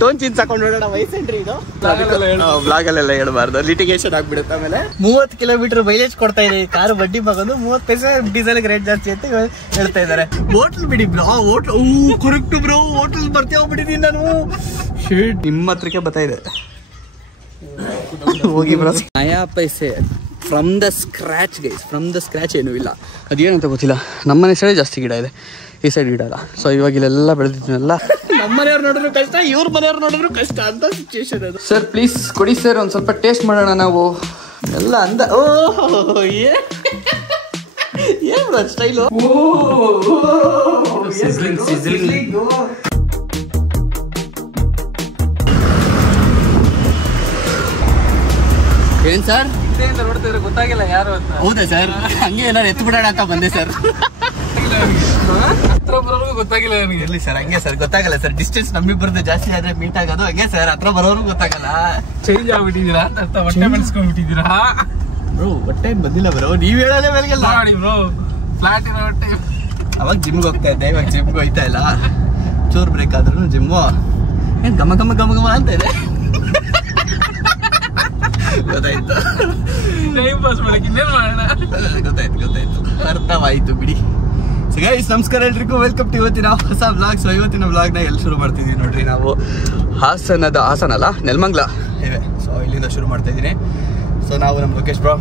Tone ಚೀನ್ಸ್ ಹಾಕೊಂಡು ನೋಡೋಣ ವಯಸ್ಸೇನ್ರಿ ಇದು ಬ್ಲಾಗಲ್ಲೆಲ್ಲ ಹೇಳ್ಬಾರ್ದು, ಲಿಟಿಗೇಷನ್ ಆಗ್ಬಿಡುತ್ತೆ. ಆಮೇಲೆ 30 ಕಿಲೋಮೀಟರ್ ಮೈಲೇಜ್ ಕೊಡ್ತಾ ಇದೆ ಕಾರು, ಬಡ್ಡಿ ಮಗಂದು 30 ಪೈಸೆ ಡೀಸೆಲ್ ರೇಟ್ ಜಾಸ್ತಿ ಅಂತ ಹೇಳ್ತಾ ಇದ್ದಾರೆ. ಹೋಟ್ಲ್ ಬಿಡಿ bro, hotel correct bro, hotel ಬರ್ತೀವಿ ಹೋಗ್ಬಿಟ್ಟಿದ್ದೀನಿ ನಾನು. ನಿಮ್ಮ ಹತ್ರಕ್ಕೆ ಬರ್ತಾ ಇದೆ ಹೋಗಿ ಬ್ರೋ. ನಯಾ ಪೈಸೆ from the scratch guys, from the scratch ಏನೂ ಇಲ್ಲ. ಅದೇನಂತ ಗೊತ್ತಿಲ್ಲ. ನಮ್ಮನೆ ಸೈಡ್ ಜಾಸ್ತಿ ಗಿಡ ಇದೆ, ಈ ಸೈಡ್ ಗಿಡ ಅಲ್ಲ. ಸೊ ಇವಾಗ ಇಲ್ಲೆಲ್ಲ ಬೆಳೆದಿದ್ದೀನಲ್ಲ, ನಮ್ಮ ಮನೆಯವ್ರು ನೋಡಿದ್ರು ಕಷ್ಟ, ಇವ್ರ ಮನೆಯವ್ರು ನೋಡಿದ್ರು ಕಷ್ಟ ಅಂತ ಸಿಚುವೇಶನ್ ಅದು. ಸರ್ ಪ್ಲೀಸ್ ಕೊಡಿ ಸರ್, ಒಂದು ಸ್ವಲ್ಪ ಟೇಸ್ಟ್ ಮಾಡೋಣ ನಾವು ಎಲ್ಲ ಅಂದ. ಓ ಏನು ಸ್ಟೈಲು, ಏನ್ ಸರ್ ನೋಡ್ತಿದ್ರೆ ಗೊತ್ತಾಗಿಲ್ಲ ಯಾರು ಅಂತ. ಹೌದಾ ಸರ್, ಹಂಗೆ ಏನಾರು ಎತ್ತು ಬಿಡೋಣ ಅಂತ ಬಂದೆ ಸರ್. ಹತ್ರ ಬರೋರ್ಗು ಗೊತ್ತಾಗಿಲ್ಲ ನನಗೆ. ಎಲ್ಲಿ ಸರ್ ಹಂಗೆ ಸರ್ ಗೊತ್ತಾಗಲ್ಲ ಸರ್, ಡಿಸ್ಟೆನ್ಸ್ ನಮ್ಮಿಬ್ಬರದ್ದು ಜಾಸ್ತಿ ಆದ್ರೆ ಮೀಟ್ ಆಗೋದು ಹಂಗೆ ಸರ್, ಹತ್ರ ಬರೋರ್ಗು ಗೊತ್ತಾಗಲ್ಲ. ಚೇಂಜ್ ಆಗ್ಬಿಟ್ಟಿದ್ದೀರಾ ಅಂತ ಹೊಟ್ಟೆ ಬೆಳೆಸ್ಕೊಂಡ್ಬಿಟ್ಟಿದ್ದೀರಾ ಬ್ರೋ? ಹೊಟ್ಟೆ ಬಂದಿಲ್ಲ ಬ್ರೋ, ನೀವ್ ಹೇಳೋದೇ ಮೇಲ್ಗೆಲ್ಲ ಮಾಡಿ ಬ್ರೋ. ಫ್ಲಾಟ್ ಇರೋ ಹೊಟ್ಟೆ. ಅವಾಗ ಜಿಮ್ಗೆ ಹೋಗ್ತಾ ಇದ್ದೆ, ಇವಾಗ ಜಿಮ್ಗೆ ಹೋಯ್ತಾ ಇಲ್ಲ. ಚೂರ್ ಬ್ರೇಕ್ ಆದ್ರೂ ಜಿಮ್ಮು ಏನ್ ಗಮ ಗಮ ಗಮ ಗಮ ಅಂತ ಇದೆ. ಗೊತ್ತಾಯ್ತು, ಟೈಮ್ ಪಾಸ್ ಮಾಡಕ್ಕೆ ಇನ್ನೇನು ಮಾಡೋಣ. ಗೊತ್ತಾಯ್ತು ಅರ್ಥವಾಯ್ತು ಬಿಡಿ. ಸೊ ಗೈಸ್ ನಮಸ್ಕಾರ ಎಲ್ರಿಗೂ, ವೆಲ್ಕಮ್ ಟು ಇವತ್ತಿನ ಹೊಸ ವ್ಲಾಗ್. ಸೊ ಇವತ್ತಿನ ವ್ಲಾಗ್ನ ಎಲ್ಲಿ ಶುರು ಮಾಡ್ತಿದ್ದೀವಿ ನೋಡ್ರಿ, ನಾವು ಹಾಸನ ಅಲ್ಲ ನೆಲಮಂಗಲ ಇವೆ. ಸೊ ಇಲ್ಲಿಂದ ಶುರು ಮಾಡ್ತಾ ಇದ್ದೀನಿ. ಸೊ ನಾವು ನಮ್ಮ ಲೋಕೇಶ್ ಬ್ರೋ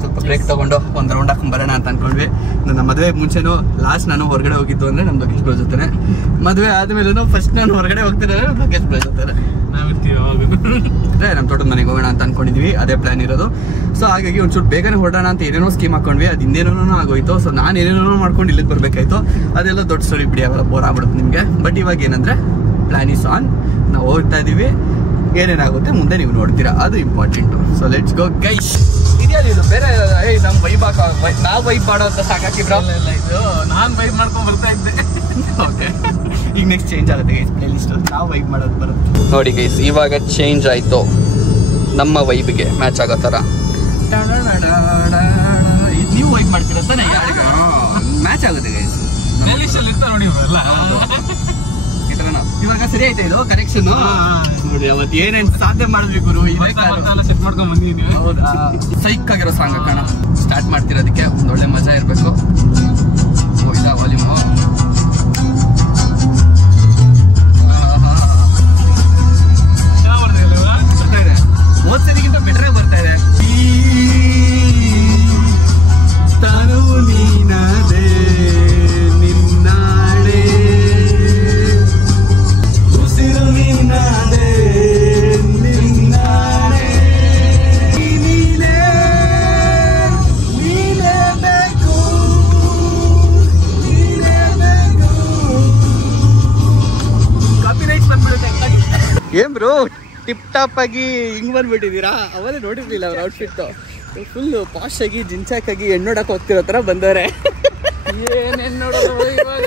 ಸ್ವಲ್ಪ ಬ್ರೇಕ್ ತಗೊಂಡು ಒಂದು ರೌಂಡ್ ಹಾಕೊಂಡು ಬರೋಣ ಅಂತ ಅನ್ಕೊಂಡ್ವಿ. ನನ್ನ ಮದುವೆ ಮುಂಚೆನೂ ಲಾಸ್ಟ್ ನಾನು ಹೊರಗಡೆ ಹೋಗಿದ್ದು ಅಂದರೆ ನಮ್ಮ ಲೋಕೇಶ್ ಬ್ರೋ ಜೊತೆ, ಮದುವೆ ಆದಮೇಲೂ ಫಸ್ಟ್ ನಾನು ಹೊರಗಡೆ ಹೋಗ್ತಿದ್ರೆ ಲೋಕೇಶ್ ಬ್ರೋ ಜೊತೆ ನಾವಿರ್ತೀವಿ. ಅದೇ ನಮ್ಮ ತೋಟದ ಮನೆಗೆ ಹೋಗೋಣ ಅಂತ ಅನ್ಕೊಂಡಿದ್ವಿ, ಅದೇ ಪ್ಲಾನ್ ಇರೋದು. ಸೊ ಹಾಗಾಗಿ ಒಂಚೂರು ಬೇಗನೆ ಹೊರಡೋಣ ಅಂತ ಏನೇನೋ ಸ್ಕೀಮ್ ಹಾಕೊಂಡ್ವಿ, ಅದು ಹಿಂದೇನೋ ಆಗೋಯ್ತು. ಸೊ ನಾನು ಏನೇನೋ ಮಾಡ್ಕೊಂಡು ಇಲ್ಲಿಗೆ ಬರಬೇಕಾಯ್ತು. ಅದೆಲ್ಲ ದೊಡ್ಡ ಸ್ಟೋರಿ ಬಿಡಿ, ಅವೆಲ್ಲ ಬೋರ್ ಆಗ್ಬಿಡುತ್ತೆ ನಿಮಗೆ. ಬಟ್ ಇವಾಗ ಏನಂದರೆ ಪ್ಲಾನ್ ಈಸ್ ಆನ್, ನಾವು ಹೋಗ್ತಾ ಇದ್ದೀವಿ. ಏನೇನಾಗುತ್ತೆ ಮುಂದೆ ನೀವು ನೋಡ್ತೀರಾ, ಅದು important. So let's go guys. ಇದೆಯಲ್ಲ ಇದು ಬೇರೆ ನಮ್ಮ ವೈಬ್ ನಾವು ವೈಬ್ ಮಾಡೋ ಅಂತ ಸಾಕಾಕಿಬ್ರ ಇಲ್ಲ, ಇದು ನಾನು ವೈಬ್ ಮಾಡ್ಕೊಂಡು ಬರ್ತಾ ಇದ್ದೆ. ಓಕೆ, ಈಗ ನೆಕ್ಸ್ಟ್ ಚೇಂಜ್ ಆಗುತ್ತೆ ಗೈಸ್ ಪ್ಲೇ ಲಿಸ್ಟ್, ನಾವು ವೈಬ್ ಮಾಡೋದು ಬರುತ್ತೆ ನೋಡಿ ಗೈಸ್. ಇವಾಗ ಚೇಂಜ್ ಆಯಿತು, ನಮ್ಮ ವೈಬ್ಗೆ ಮ್ಯಾಚ್ ಆಗೋ ಥರ. ನೀವು ವೈಬ್ ಮಾಡ್ತೀರ ತಾನೆ, ಮ್ಯಾಚ್ ಆಗುತ್ತೆ ಗೈಸ್. ಪ್ಲೇ ಲಿಸ್ಟಲ್ಲಿ ಇರ್ತಾರೆ ನೋಡಿ ಇವರೆಲ್ಲ. ಇವಾಗ ಸರಿ ಆಯ್ತಾ ಇದು ಕನೆಕ್ಷನ್ ನೋಡಿ. ಅವತ್ತು ಏನೇನು ಸಾಧನೆ ಮಾಡಿದ್ವಿ ಗುರು, ಸೆಟ್ ಮಾಡ್ಕೊಂಡ್ ಬಂದಿದ್ದೀನಿ. ಹೌದಾ, ಸೈಕ್ ಆಗಿರೋ ಸಾಂಗ್ ಕಾಣ ಸ್ಟಾರ್ಟ್ ಮಾಡ್ತಿರೋದಕ್ಕೆ ಒಂದು ಒಳ್ಳೆ ಮಜಾ ಇರಬೇಕು. ಇಲ್ಲ ವಾಲ್ಯೂಮ್ ಬರ್ತಾ ಇದೆ, ಓದ್ಸರಿಗಿಂತ ಬೆಟರ್ ಬರ್ತಾ ಇದೆ. ತಾನು ನೀನದೇ ನಿನ್ನಾಳೆ, ಉಸಿರು ನಿನ್ನದೇ ನಿನ್ನಾಳೆ, ನೀನೇ ಬೇಕು, ನೀನೇ ಬೇಕು. ಕಾಪಿರೈಟ್ಸ್ ಬಂದ್ಬಿಡುತ್ತೆ. ಏನ್ ಬ್ರೋ ಟಿಪ್ ಟಾಪ್ ಆಗಿ ಹಿಂಗ್ ಬಂದ್ಬಿಟ್ಟಿದ್ದೀರಾ? ಅವಲೇ ನೋಡಿರ್ಲಿಲ್ಲ ಅವ್ರ ಔಟ್ಫಿಟ್. ಫುಲ್ ಪಾಶ್ ಆಗಿ ಜಿನ್ಚಾಕ್ ಆಗಿ ಹೆಣ್ಣೋಡಕ್ ಹೋಗ್ತಿರೋ ತರ ಬಂದವ್ರೆ. ಏನೇನ್ ನೋಡೋದು ಇವಾಗ,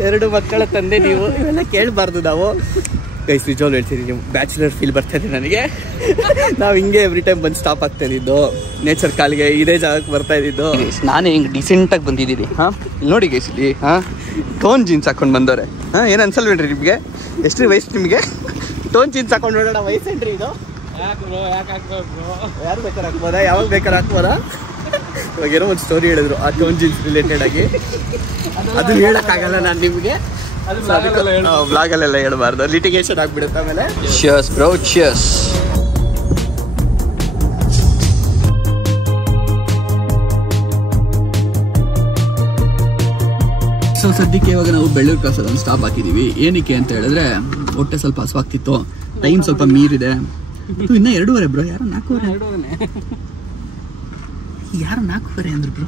2 ಮಕ್ಕಳ ತಂದೆ ನೀವು, ಇವೆಲ್ಲ ಕೇಳಬಾರ್ದು ನಾವು ಗೈಸ್. ನಿಜವಾಗ್ಲೂ ಹೇಳ್ತೀನಿ, ನೀವು ಬ್ಯಾಚುಲರ್ ಫೀಲ್ ಬರ್ತಾ ಇದೆ ನನಗೆ. ನಾವು ಹಿಂಗೆ ಎವ್ರಿ ಟೈಮ್ ಬಂದು ಸ್ಟಾಪ್ ಆಗ್ತಾ ಇದ್ದಿದ್ದು, ನೇಚರ್ ಕಾಲಿಗೆ ಇದೇ ಜಾಗಕ್ಕೆ ಬರ್ತಾ ಇದ್ದಿದ್ದು. ನಾನೇ ಹಿಂಗೆ ಡಿಸೆಂಟಾಗಿ ಬಂದಿದ್ದೀನಿ. ಹಾಂ ನೋಡಿ ಗೈಸ್, ಇಲ್ಲಿ ಟೋನ್ ಜೀನ್ಸ್ ಹಾಕೊಂಡು ಬಂದವ್ರೆ. ಏನು ಅನ್ಸಲ್ವೇನ್ರಿ ನಿಮಗೆ? ಎಷ್ಟು ವಯಸ್ಸು ನಿಮಗೆ? ಟೋನ್ ಜೀನ್ಸ್ ಹಾಕೊಂಡು ನೋಡೋಣ ವಯಸ್ಸೇನ್ರಿ ಇದು? ಯಾರು ಬೇಕಾದ್ರೆ ಹಾಕ್ಬೋದಾ, ಯಾವಾಗ ಬೇಕಾದ್ರೆ ಹಾಕ್ಬೋದಾ? ಇವಾಗ ಏನೋ ಒಂದು ಸ್ಟೋರಿ ಹೇಳಿದ್ರು ಆ ಟೋನ್ ಜೀನ್ಸ್ ರಿಲೇಟೆಡ್ ಆಗಿ, ಅದನ್ನ ಹೇಳಕ್ಕಾಗಲ್ಲ ನಾನು ನಿಮಗೆ, ಬ್ಲಾಗಲ್ಲೆಲ್ಲ ಹೇಳ್ಬಾರ್ದು, ಲಿಟಿಗೇಷನ್ ಆಗ್ಬಿಡುತ್ತೆ ಆಮೇಲೆ. Cheers bro, cheers. ಸೊ ಸದ್ಯಕ್ಕೆ ಇವಾಗ ನಾವು ಬೆಳ್ಳೂರು ಕ್ರಾಸಲ್ಲಿ ಒಂದು ಸ್ಟಾಪ್ ಹಾಕಿದ್ದೀವಿ. ಏನಕ್ಕೆ ಅಂತ ಹೇಳಿದ್ರೆ ಹೊಟ್ಟೆ ಸ್ವಲ್ಪ ಹಸುವಾಗ್ತಿತ್ತು, ಟೈಮ್ ಸ್ವಲ್ಪ ಮೀರಿದೆ. ಇನ್ನ 2:15 ಬ್ರೋ, ಯಾರೋ 4:15 ಅಂದ್ರು ಬ್ರೋ.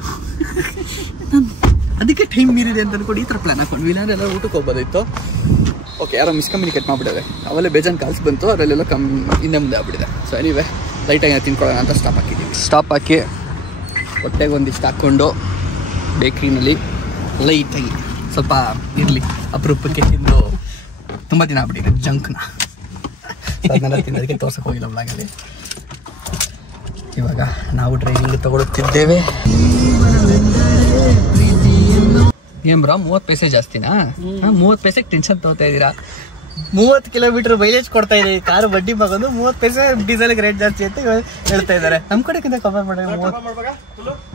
ಅದಕ್ಕೆ ಟೈಮ್ ಮೀರಿದೆ ಅಂತ ಅನ್ಕೊಂಡು ಈ ಥರ ಪ್ಲಾನ್ ಹಾಕೊಂಡ್ವಿ, ಇಲ್ಲಾಂದ್ರೆ ಎಲ್ಲ ಊಟಕ್ಕೆ ಹೋಗ್ಬೋದಾಯ್ತು. ಓಕೆ, ಯಾರೋ ಮಿಸ್ಕಮ್ಯುನಿಕೇಟ್ ಮಾಡಿಬಿಟ್ಟಿದೆ. ಅವೆಲ್ಲ ಬೇಜಾನ್ ಕಾಲ್ಸ್ ಬಂತು, ಅದರಲ್ಲೆಲ್ಲ ಹಿಂದೆ ಮುಂದೆ ಆಗ್ಬಿಟ್ಟಿದೆ. ಸೊ ಎನಿವೆ ಲೈಟಾಗಿ ತಿನ್ಕೊಳ್ಳೋಣ ಅಂತ ಸ್ಟಾಪ್ ಹಾಕಿದ್ದೀವಿ. ಸ್ಟಾಪ್ ಹಾಕಿ ಹೊಟ್ಟೆಗೆ ಒಂದಿಷ್ಟು ಹಾಕ್ಕೊಂಡು ಬೇಕ್ರಿನಲ್ಲಿ ಲೈಟಾಗಿ ಸ್ವಲ್ಪ ಇರಲಿ, ಅಪರೂಪಕ್ಕೆ ತಿಂದು ತುಂಬ ದಿನ ಆಗ್ಬಿಟ್ಟಿದೆ ಜಂಕ್ನ. ಅದನ್ನೆಲ್ಲ ತಿನ್ನೋದಕ್ಕೆ ತೋರ್ಸಕ್ಕೆ ಹೋಗಿಲ್ಲ ಬ್ಲಾಗಲ್ಲಿ. ಇವಾಗ ನಾವು ಡ್ರೈವಿಂಗ್ ತಗೊಳ್ಳುತ್ತಿದ್ದೇವೆ. ಏನ್ ಬ್ರಾ 30 ಪೈಸೆ ಜಾಸ್ತಿನಾ? 30 ಪೈಸೆಗೆ ಟೆನ್ಷನ್ ತಗೋತಾ ಇದ್ದೀರಾ? 30 ಕಿಲೋಮೀಟರ್ ಮೈಲೇಜ್ ಕೊಡ್ತಾ ಇದೆ ಈ ಕಾರು. ಬಡ್ಡಿ ಮಗಂದು 30 ಪೈಸೆ ಡೀಸೆಲ್ಗೆ ರೇಟ್ ಜಾಸ್ತಿ ಅಂತ ಹೇಳ್ತಾ ಇದ್ದಾರೆ. ನಮ್ಮ ಕಡೆಗಿಂತ ಕಂಪೇರ್ ಮಾಡಿ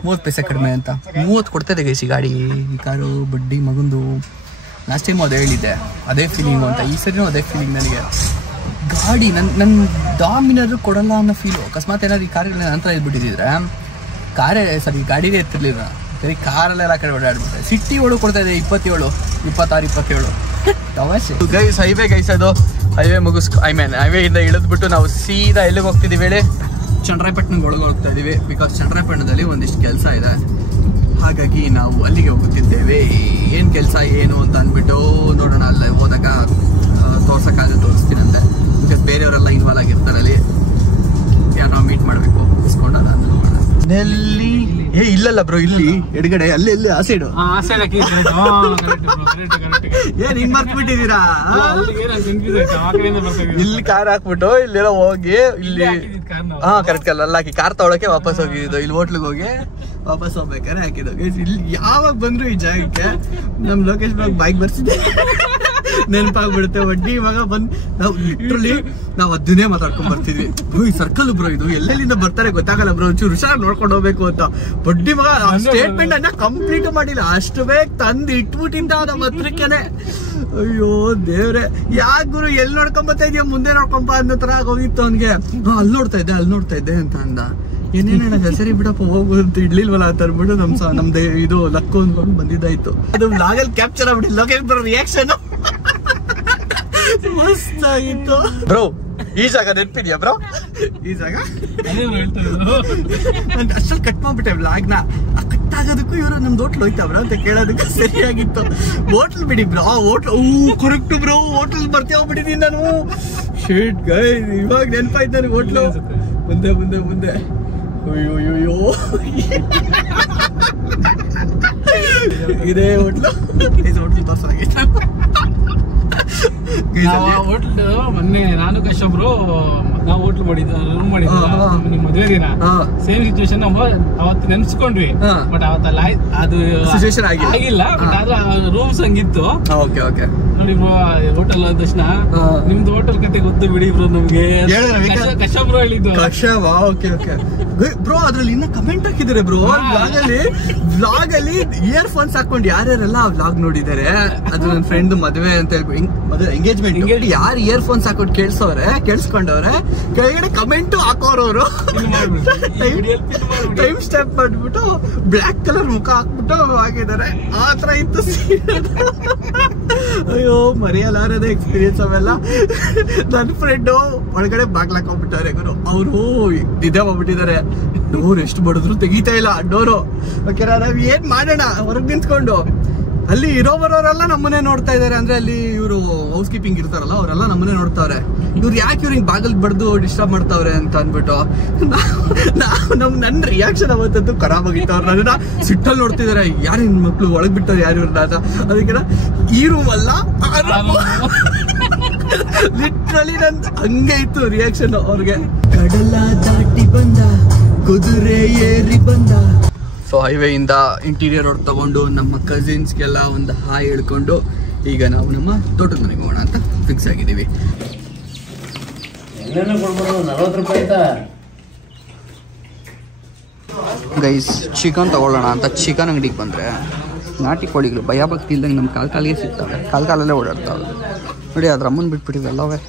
30 ಪೈಸೆ ಕಡಿಮೆ ಅಂತ 30 ಕೊಡ್ತಾ ಇದೆ ಗೈಸ್ ಈ ಗಾಡಿ. ಈ ಕಾರು ಬಡ್ಡಿ ಮಗಂದು. ಲಾಸ್ಟ್ ಟೈಮ್ ಅದೇ ಹೇಳಿದ್ದೆ, ಅದೇ ಫೀಲಿಂಗು ಅಂತ. ಈ ಸರಿನೂ ಅದೇ ಫೀಲಿಂಗ್ ನನಗೆ. ಗಾಡಿ ನನ್ನ ಡಾಮಿನರ್ ಕೊಡಲ್ಲ ಅನ್ನೋ ಫೀಲು. ಅಕಸ್ಮಾತ್ ಏನಾದ್ರು ಈ ಕಾರಲ್ಲಿ ನಂತರ ಇದ್ಬಿಟ್ಟಿದ್ರೆ ಗಾಡಿಗೆ ಎತ್ತಿರ್ಲಿಲ್ಲ. ಸರಿ ಕಾರಲ್ಲೆಲ್ಲ ಕಡೆ ಓಡಾಡ್ಬಿಟ್ಟೆ. ಸಿಟಿ ಒಳಗೆ ಕೊಡ್ತಾ ಇದೆ 27, 26, 27 ತಮಾಷೆ. ಗೈಸ್ ಹೈವೇ ಗೈಸ್, ಅದು ಹೈವೇ ಹೈವೇ ಇಂದ ಇಳಿದ್ಬಿಟ್ಟು ನಾವು ಸೀದಾ ಎಲ್ಲಿಗೆ ಹೋಗ್ತಿದ್ದೀವಿ ಹೇಳಿ? ಚನ್ನರಾಯಪಟ್ಟಣಕ್ಕೆ ಒಳಗೆ ಹೋಗ್ತಾ ಇದೀವಿ. ಬಿಕಾಸ್ ಚನ್ನರಾಯಪಟ್ಟಣದಲ್ಲಿ ಒಂದಿಷ್ಟು ಕೆಲಸ ಇದೆ, ಹಾಗಾಗಿ ನಾವು ಅಲ್ಲಿಗೆ ಹೋಗುತ್ತಿದ್ದೇವೆ. ಏನು ಕೆಲಸ ಏನು ಅಂತ ಅಂದ್ಬಿಟ್ಟು ನೋಡೋಣ. ಅಲ್ಲ ಹೋದಾಗ ತೋರಿಸ್ತೀನಂತೆ. ಬಿಕಾಸ್ ಬೇರೆಯವರೆಲ್ಲ ಇನ್ವಾಲ್ವ್ ಆಗಿರ್ತಾರೆ ಅಲ್ಲಿ. ಯಾರು ಮೀಟ್ ಮಾಡಬೇಕು ಇಸ್ಕೊಂಡಲ್ಲ ನೆಲ್ಲಿ. ಇಲ್ಲಲ್ಲ ಬ್ರೋ, ಇಲ್ಲಿ ಎಡಗಡೆ ಅಲ್ಲಿ ಆ ಸೈಡು ಏನ್ ಹಿಂಗ್ ಮರ್ತ್ಬಿಟ್ಟಿದೀರಾ? ಇಲ್ಲಿ ಕಾರ್ ಹಾಕ್ಬಿಟ್ಟು ಇಲ್ಲೆಲ್ಲ ಹೋಗಿ ಇಲ್ಲಿ ಕರೆಕ್ಟ್ ಅಲ್ಲ ಹಾಕಿ ಕಾರ್ ತಗೊಳಕ್ಕೆ ವಾಪಸ್ ಹೋಗಿದ್ದು. ಇಲ್ಲಿ ಹೋಟ್ಲಿಗೆ ಹೋಗಿ ವಾಪಸ್ ಹೋಗ್ಬೇಕಾದ್ರೆ ಹಾಕಿದ್ದು. ಇಲ್ಲಿ ಯಾವಾಗ ಬಂದ್ರು ಈ ಜಾಗಕ್ಕೆ ನಮ್ ಲೋಕೇಶ್ ಬ್ಲಾಗ್ ಬೈಕ್ ಬರ್ಸಿದ್ದೆ ನೆನಪಾಗ್ಬಿಡುತ್ತೆ. ವಡ್ಡಿ ಮಗ ಬಂದ್ ನಾವು ಲಿಟ್ರಲಿ ನಾವು ಅದನ್ನೇ ಮಾತಾಡ್ಕೊಂಡ್ ಬರ್ತಿದ್ವಿ. ಈ ಸರ್ಕಲ್ ಬ್ರೋ, ಇದು ಎಲ್ಲೆಲ್ಲಿಂದ ಬರ್ತಾರೆ ಗೊತ್ತಾಗಲ್ಲ ಬ್ರೋ, ಒಂಚೂರು ಹುಷಾರ್ ನೋಡ್ಕೊಂಡು ಹೋಗ್ಬೇಕು ಅಂತ. ಬಡ್ಡಿ ಮಗ ಸ್ಟೇಟ್ಮೆಂಟ್ ಅನ್ನ ಕಂಪ್ಲೀಟ್ ಮಾಡಿಲ್ಲ, ಅಷ್ಟು ಬೇಗ ತಂದು ಇಟ್ಬಿಟ್ಟಿಂದ ನಮ್ಮ ಹತ್ರಕ್ಕೇನೆ. ಅಯ್ಯೋ ದೇವ್ರೆ, ಯಾಕೆ ಗುರು ಎಲ್ಲಿ ನೋಡ್ಕೊಂಡ್ ಬರ್ತಾ ಇದೀಯ, ಮುಂದೆ ನೋಡ್ಕೊಂಬ ಅನ್ನೋ ತರ ಹೋಗಿತ್ತು ಅವನ್ಗೆ. ಅಲ್ಲಿ ನೋಡ್ತಾ ಇದ್ದೆ ಅಂತ ಅಂದ. ಏನೇನ ಸರಿ ಬಿಡಪ್ಪ ಹೋಗು ಅಂತ ಇಡ್ಲಿಲ್ವಲ್ಲ ಅಂತ ಅಂದ್ಬಿಟ್ಟು ನಮ್ದು ಇದು ಲಕ್ಕು ಅಂದ್ಕೊಂಡು ಬಂದಿದ್ದಾಯ್ತು. ಅದು ಲಾಗಲ್ ಕ್ಯಾಪ್ಚರ್ ಆಗ್ಬಿಟ್ಟು ಲೋಕೇಶ್ ಬ್ರೋ ರಿಯಾಕ್ಷನ್ ಮಸ್ತ್ ಆಗಿತ್ತು ಬ್ರೋ. ಈ ಜಾಗ ನೆನಪಿದ್ಯಾ ಬ್ರೋ? ಈ ಜಾಗ ಅಷ್ಟಲ್ಲಿ ಕಟ್ ಮಾಡ್ಬಿಟ್ಟೆ ವ್ಲಾಗ್ನ. ಕಟ್ ಆಗೋದಕ್ಕೂ ಇವರು ನಮ್ದು ಹೋಟ್ಲ್ ಹೋಯ್ತಾ ಬ್ರೋ ಅಂತ ಕೇಳೋದಕ್ಕೆ ಸರಿಯಾಗಿತ್ತು. ಹೋಟ್ಲ್ ಬಿಡಿ bro, hotel correct bro, hotel ಬರ್ತೀವಿ ಹೋಗ್ಬಿಟ್ಟಿದೀನಿ ನಾನು. ಶೇಟ್ ಗೈ, ಇವಾಗ ನೆನಪಾಯ್ತು ನನಗೆ ಹೋಟ್ಲು. ಮುಂದೆ ಅಯ್ಯೋ ಇದೇ ಹೋಟ್ಲು ತೋರ್ಸಾಗಿತ್ತು. ಮೊನ್ನೆ ನಾನು ಕಶ್ಯಪ್ರು ನಾವು ಹೋಟ್ಲ್ ಮಾಡಿದ್ದು, ರೂಮ್ ಮಾಡಿದ್ದು ನಿಮ್ ಮದುವೆ ದಿನ. ಸೇಮ್ ಸಿಚುವೇಶನ್ ಅವತ್ತು ನೆನ್ಸ್ಕೊಂಡ್ವಿ. ಬಟ್ ಅವತ್ತಲ್ಲ ಅದು ಸಿಚುವೇಶನ್ ಆಗಿಲ್ಲ. ಬಟ್ ಆದ್ರೆ ರೂಮ್ಸ್ ಹಂಗಿತ್ತು. ನೋಡಿ ಬ್ರೋ, ಹೋಟೆಲ್ ಅಂದ ತಕ್ಷಣ ನಿಮ್ದು ಹೋಟೆಲ್ ಕತೆ ಗೊತ್ತು ಬಿಡಿ ಬ್ರೋ ನಮ್ಗೆ. ಕಶ್ಯಪ್ ಬ್ರೋ ಹೇಳಿದ್ದು. ಬ್ರೋ ಅದ್ರಲ್ಲಿ ಇನ್ನ ಕಮೆಂಟ್ ಹಾಕಿದ್ದಾರೆ ಬ್ರೋ. ವ್ಲಾಗ್ ಅಲ್ಲಿ ಇಯರ್ ಫೋನ್ಸ್ ಹಾಕೊಂಡು ಯಾರ್ಯಾರೆಲ್ಲ ಆ ವ್ಲಾಗ್ ನೋಡಿದ್ದಾರೆ, ಅದು ನನ್ನ ಫ್ರೆಂಡ್ ಮದುವೆ ಅಂತ ಹೇಳ್ಬಿಟ್ಟು ಎಂಗೇಜ್ಮೆಂಟ್ ಯಾರು ಇಯರ್ ಫೋನ್ಸ್ ಹಾಕೊಂಡು ಕೇಳಿಸ್ಕೊಂಡವ್ರೆ ಕೆಳಗಡೆ ಕಮೆಂಟ್ ಹಾಕೋರವ್ರು. ಟೈಮ್ ಸ್ಟಾಪ್ ಮಾಡ್ಬಿಟ್ಟು ಬ್ಲಾಕ್ ಕಲರ್ ಮುಖ ಹಾಕ್ಬಿಟ್ಟು ಆಗಿದ್ದಾರೆ. ಆತರ ಇತ್ತು. ಅಯ್ಯೋ ಮರೆಯಲಾರದ ಎಕ್ಸ್ಪೀರಿಯನ್ಸ್ ಅವೆಲ್ಲ. ನನ್ನ ಫ್ರೆಂಡು ಒಳಗಡೆ ಬಾಗ್ಲಾಕೊಂಡ್ಬಿಟ್ಟಾರೆ ಗುರು. ಅವರು ನಿದ್ದೆ ಮಾಡ್ಬಿಟ್ಟಿದ್ದಾರೆ. ಡೋರ್ ಎಷ್ಟು ಬಡಿದ್ರು ತೆಗಿತಾ ಇಲ್ಲ ಡೋರು. ಓಕೆನಾ, ನಾವ್ ಏನ್ ಮಾಡೋಣ ಹೊರಗೆ ನಿಂತ್ಕೊಂಡು. ಅಲ್ಲಿ ಇರೋ ಬರೋರೆಲ್ಲ ನಮ್ಮನೆ ನೋಡ್ತಾ ಇದಾರೆ. ಅಂದ್ರೆ ಅಲ್ಲಿ ಇವರು ಹೌಸ್ ಕೀಪಿಂಗ್ ಇರ್ತಾರಲ್ಲ, ಅವರೆಲ್ಲ ನಮ್ಮನೆ ನೋಡ್ತಾವ್ರೆ. ಇವ್ರು ಯಾಕೆ ಇವ್ರು ಹಿಂಗ್ ಬಾಗಲ್ ಬಡ್ದು ಡಿಸ್ಟರ್ಬ್ ಮಾಡ್ತಾವ್ರೆ ಅಂತ ಅಂದ್ಬಿಟ್ಟು ನನ್ನ ರಿಯಾಕ್ಷನ್ ಅವತ್ತಂತೂ ಖರಾಬ್ ಆಗಿತ್ತು. ಅವ್ರು ನನ್ನ ಸಿಟ್ಟಲ್ಲಿ ನೋಡ್ತಿದಾರೆ, ಯಾರು ನಿನ್ ಮಕ್ಳು ಒಳಗ್ ಬಿಟ್ಟವ್ರು ಯಾರು ಇವ್ರನ್ನ ಅಂತ. ಅದಕ್ಕೆ ಈ ರೂಮ್ ಅಲ್ಲ, ಲಿಟ್ರಲಿ ನನ್ ಹಂಗೆ ಇತ್ತು ರಿಯಾಕ್ಷನ್ ಅವ್ರಿಗೆ. ಕಡಲ ದಾಟಿ ಬಂದ, ಕುದುರೆ ಏರಿ ಬಂದ. ಸೊ ಹೈವೇಯಿಂದ ಇಂಟೀರಿಯರ್ ರೋಡ್ ತಗೊಂಡು ನಮ್ಮ ಕಸಿನ್ಸ್ಗೆಲ್ಲ ಒಂದು ಹಾಯ್ ಹೇಳ್ಕೊಂಡು ಈಗ ನಾವು ನಮ್ಮ ತೋಟದ ಮನೆಗೆ ಹೋಗೋಣ ಅಂತ ಫಿಕ್ಸ್ ಆಗಿದ್ದೀವಿ. ಗೈಸ್, ಚಿಕನ್ ತಗೊಳ್ಳೋಣ ಅಂತ ಚಿಕನ್ ಅಂಗಡಿಗೆ ಬಂದರೆ ನಾಟಿ ಕೋಳಿಗಳು ಭಯಭಕ್ತಿ ಇಲ್ದಂಗೆ ನಮ್ಮ ಕಾಲಿಗೆ ಸಿಗ್ತವೆ. ಕಾಲಲ್ಲೇ ಓಡಾಡ್ತಾವೆ ನೋಡಿ. ಅದ್ರ ಅಮ್ಮನ ಬಿಟ್ಬಿಟ್ಟಿವೆ ಎಲ್ಲವೇ.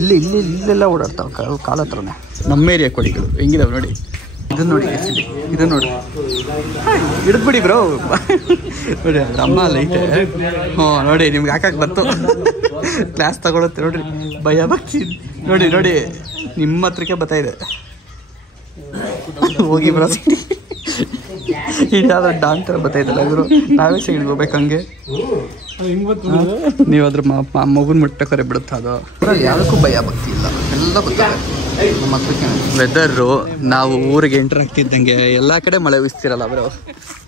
ಇಲ್ಲೆಲ್ಲ ಓಡಾಡ್ತಾವೆ ಕಾಲ ಹತ್ರನೇ. ನಮ್ಮ ಏರಿಯಾ ಕೋಳಿಗಳು ಹೆಂಗಿದಾವೆ ನೋಡಿ. ಇದನ್ನ ನೋಡಿ ಹಿಡಿದ್ಬಿಡಿ ಬ್ರೋ. ನೋಡಿ ಅದ್ರ ಅಮ್ಮ ಲೈಟೆ. ನೋಡಿ ನಿಮ್ಗೆ ಹಾಕಕ್ಕೆ ಬಂತು. ಕ್ಲಾಸ್ ತಗೊಳುತ್ತೆ ನೋಡ್ರಿ. ಭಯಭಕ್ತಿ ನೋಡಿ ನಿಮ್ಮ ಹತ್ರಕ್ಕೆ ಬರ್ತಾ ಇದೆ. ಹೋಗಿ ಬ್ರೋ, ಇದಾದ್ರೆ ಡಾನ್ ಥರ ಬರ್ತಾ ಇದ್ದಲ್ಲ ಗುರು. ನಾವೇ ಸೈಡ್ಗೆ ಹೋಗ್ಬೇಕು ಹಂಗೆ. ನೀವು ಅದ್ರ ಮಗುನ ಮುಟ್ಟಕರೆ ಬಿಡುತ್ತ. ಅದು ಯಾವುದಕ್ಕೂ ಭಯಭಕ್ತಿ ಇಲ್ಲ, ಎಲ್ಲ ಗೊತ್ತಾಗ ನಮ್ಮ ಹತ್ರಕ್ಕೆ. ವೆದರು ನಾವು ಊರಿಗೆ ಎಂಟ್ರ್ ಆಗ್ತಿದ್ದಂಗೆ ಎಲ್ಲ ಕಡೆ ಮಳೆ ಉಯಿಸ್ತಿರಲ್ಲ ಅವರು.